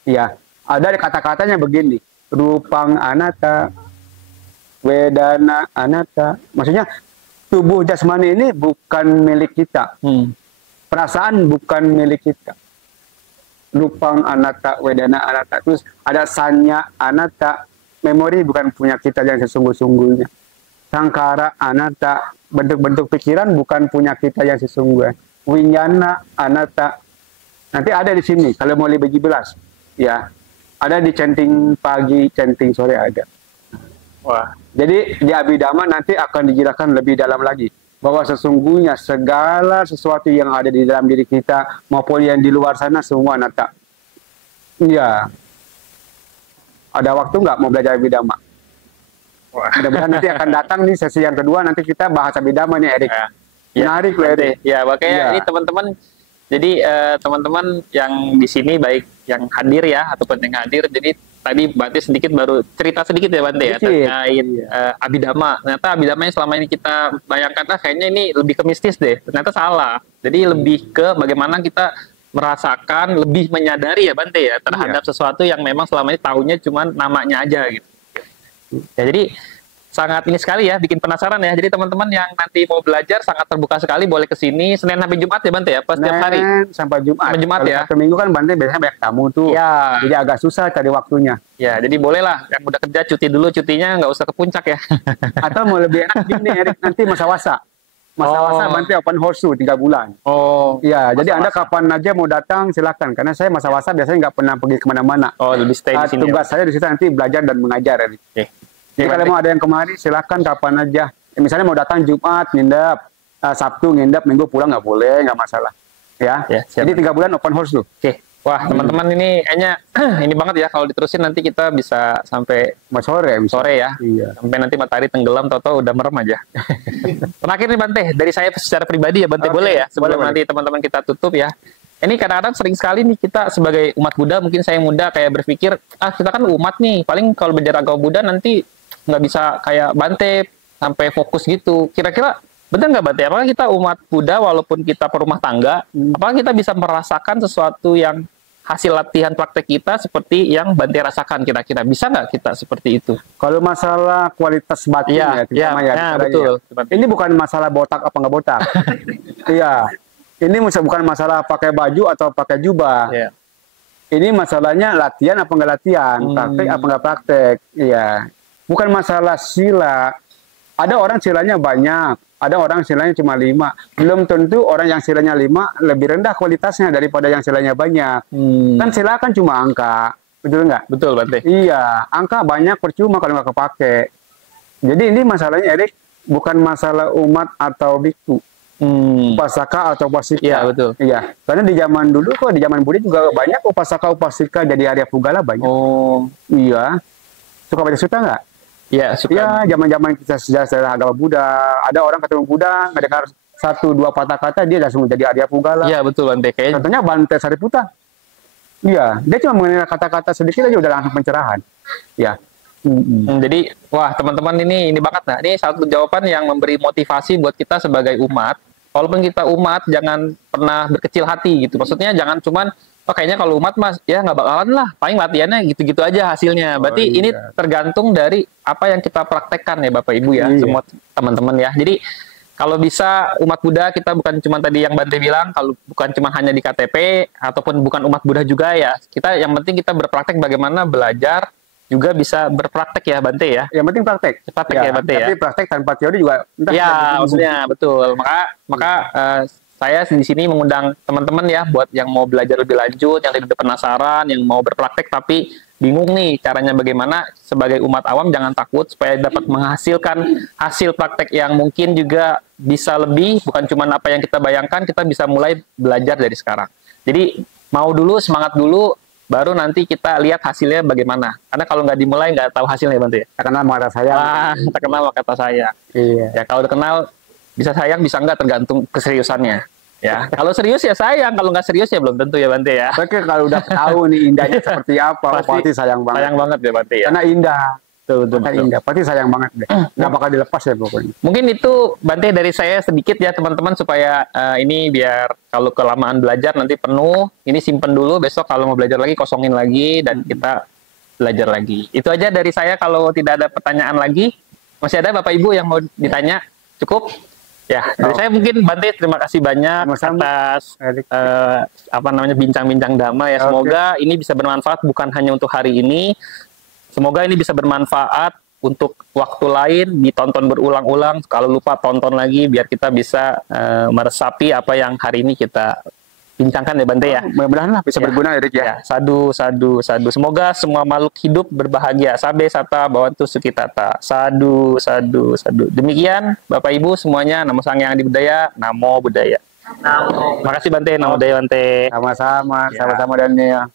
Ya, ada kata-katanya begini. Rupang anatta, wedana anatta. Maksudnya, tubuh jasmani ini bukan milik kita. Perasaan bukan milik kita. Rupang anatta, wedana anatta. Terus ada sanya anatta. Memori bukan punya kita yang sesungguh-sungguhnya. Sangkara anatta, bentuk-bentuk pikiran bukan punya kita yang sesungguhnya. Winyana anatta. Nanti ada di sini kalau mau lebih jelas, ya. Ada di chanting pagi, chanting sore ada. Wah. Jadi di Abhidhamma nanti akan dijelaskan lebih dalam lagi bahwa sesungguhnya segala sesuatu yang ada di dalam diri kita maupun yang di luar sana semua anatta. Iya. Ada waktu nggak mau belajar Abhidhamma? Mudah-mudahan nanti akan datang nih sesi yang kedua, nanti kita bahas Abhidhamma nih, Erik. Menarik loh, Erik. Ya, makanya ini teman-teman, jadi teman-teman yang di sini baik yang hadir ya ataupun yang hadir, jadi tadi Bante sedikit baru cerita sedikit ya Bante ya terkait Abhidhamma. Ternyata Abhidhamma yang selama ini kita bayangkan kayaknya ini lebih ke mistis deh. Ternyata salah. Jadi lebih ke bagaimana kita merasakan, lebih menyadari ya Bante ya terhadap sesuatu yang memang selama ini taunya cuma namanya aja gitu. Ya, jadi sangat ini sekali ya, bikin penasaran ya. Jadi teman-teman yang nanti mau belajar sangat terbuka sekali, boleh ke sini Senin sampai Jumat ya Bante ya, pas setiap hari. Sampai Jumat. Sampai Jumat ya. Satu minggu kan Bante biasanya banyak tamu tuh. Ya. Jadi agak susah cari waktunya. Ya, jadi bolehlah yang udah kerja cuti dulu, cutinya nggak usah ke puncak ya. Atau mau lebih enak gini Erik, nanti masa wasa. Masa wasa Bante open house tuh 3 bulan. Oh. Iya, jadi Anda kapan aja mau datang silakan. Karena saya masa wasa biasanya nggak pernah pergi kemana-mana. Oh, lebih stay di sini. Tugas saya di situ nanti belajar dan mengajar. Erik. Oke. Jadi kalau mau ada yang kemari, silakan kapan aja. Misalnya mau datang Jumat, nginep, Sabtu nginep, Minggu pulang nggak boleh, nggak masalah. Ya. Jadi 3 bulan open house tuh. Oke. Wah, teman-teman ini kayaknya ini banget ya kalau diterusin nanti kita bisa sampai sore ya. Iya. Sampai nanti matahari tenggelam, toto udah merem aja. Terakhir nih Bante, dari saya secara pribadi ya Bante, boleh ya? Sebelum nanti teman-teman kita tutup ya. Ini kadang-kadang sering sekali nih kita sebagai umat Buddha, mungkin saya muda kayak berpikir, kita kan umat nih, paling kalau belajar agama Buddha nanti nggak bisa kayak Bante sampai fokus gitu. Kira-kira benar nggak Bante? Apakah kita umat Buddha walaupun kita perumah tangga, apakah kita bisa merasakan sesuatu yang hasil latihan praktek kita seperti yang Bante rasakan kira-kira? Bisa nggak kita seperti itu? Kalau masalah kualitas batin betul. Ini bukan masalah botak apa nggak botak. Iya. Ini bukan masalah pakai baju atau pakai jubah. Yeah. Ini masalahnya latihan apa nggak latihan, praktek apa nggak praktek. Iya. Bukan masalah sila. Ada orang silanya banyak, ada orang silanya cuma 5. Belum tentu orang yang silanya 5 lebih rendah kualitasnya daripada yang silanya banyak. Kan sila kan cuma angka, betul nggak? Betul, Bante. Iya, angka banyak percuma kalau nggak kepake. Jadi ini masalahnya, Erik, bukan masalah umat atau biksu. Upasaka atau upasika. Iya, betul. Iya, karena di zaman dulu kok, di zaman Buddha juga banyak upasaka upasika jadi Arya Pugala banyak. Oh, iya. Suka baca sutta nggak? Iya, suka. Iya, zaman-zaman kita sejarah agama Buddha, ada orang ketemu Buddha, mendengar 1-2 patah kata, dia langsung jadi Arya Pugala. Iya, betul Bante. Kayaknya contohnya Bante Sariputa. Iya, dia cuma mengenal kata-kata sedikit aja udah langsung pencerahan. Ya. Jadi, wah teman-teman ini banget. Nah, ini satu jawaban yang memberi motivasi buat kita sebagai umat. Walaupun kita umat, jangan pernah berkecil hati gitu. Maksudnya jangan cuman, kayaknya kalau umat mas, ya nggak bakalan lah. Paling latihannya gitu-gitu aja hasilnya. Berarti ini tergantung dari apa yang kita praktekkan ya Bapak Ibu ya, semua teman-teman ya. Jadi kalau bisa umat Buddha kita bukan cuma tadi yang Bante bilang, kalau bukan cuma hanya di KTP ataupun bukan umat Buddha juga ya. Kita yang penting kita berpraktek bagaimana belajar juga bisa berpraktek ya Bante ya. Yang penting praktek. Praktek ya Bante ya. Tapi praktek tanpa teori juga. Ya maksudnya betul. Maka saya di sini mengundang teman-teman ya buat yang mau belajar lebih lanjut, yang tidak penasaran, yang mau berpraktek tapi bingung nih caranya bagaimana. Sebagai umat awam jangan takut supaya dapat menghasilkan hasil praktek yang mungkin juga bisa lebih, bukan cuma apa yang kita bayangkan, kita bisa mulai belajar dari sekarang. Jadi mau dulu, semangat dulu, baru nanti kita lihat hasilnya bagaimana. Karena kalau nggak dimulai nggak tahu hasilnya Bante. Tak kenal maka kata saya. Tak kenal maka kata saya. Iya. Ya kalau udah kenal bisa sayang bisa nggak tergantung keseriusannya. Ya kalau serius ya sayang, kalau nggak serius ya belum tentu ya Bante ya. Oke, kalau udah tahu nih indahnya seperti apa, pasti sayang banget. Sayang banget ya Bante ya. Karena indah. Betul. Indah, pasti sayang banget deh. Nggak bakal dilepas ya pokoknya. Mungkin itu Bante dari saya sedikit ya teman-teman supaya ini biar kalau kelamaan belajar nanti penuh. Ini simpen dulu, besok kalau mau belajar lagi kosongin lagi dan kita belajar lagi. Itu aja dari saya. Kalau tidak ada pertanyaan lagi, masih ada Bapak Ibu yang mau ditanya? Cukup? Ya, dari saya mungkin Bante terima kasih banyak atas bincang-bincang dhamma ya. Semoga ini bisa bermanfaat bukan hanya untuk hari ini. Semoga ini bisa bermanfaat untuk waktu lain, ditonton berulang-ulang. Kalau lupa tonton lagi biar kita bisa meresapi apa yang hari ini kita bincangkan ya Bante ya. Mudah-mudahan lah bisa berguna Erik ya. Sadu. Semoga semua makhluk hidup berbahagia. Sabe sata bawantu sukitata. Sadu. Demikian Bapak Ibu semuanya, Namo Sang Hyang Adi Budaya, Namo Buddhaya. Terima kasih Bante, Namo Buddhaya Bante. Sama-sama, sama-sama Daniel.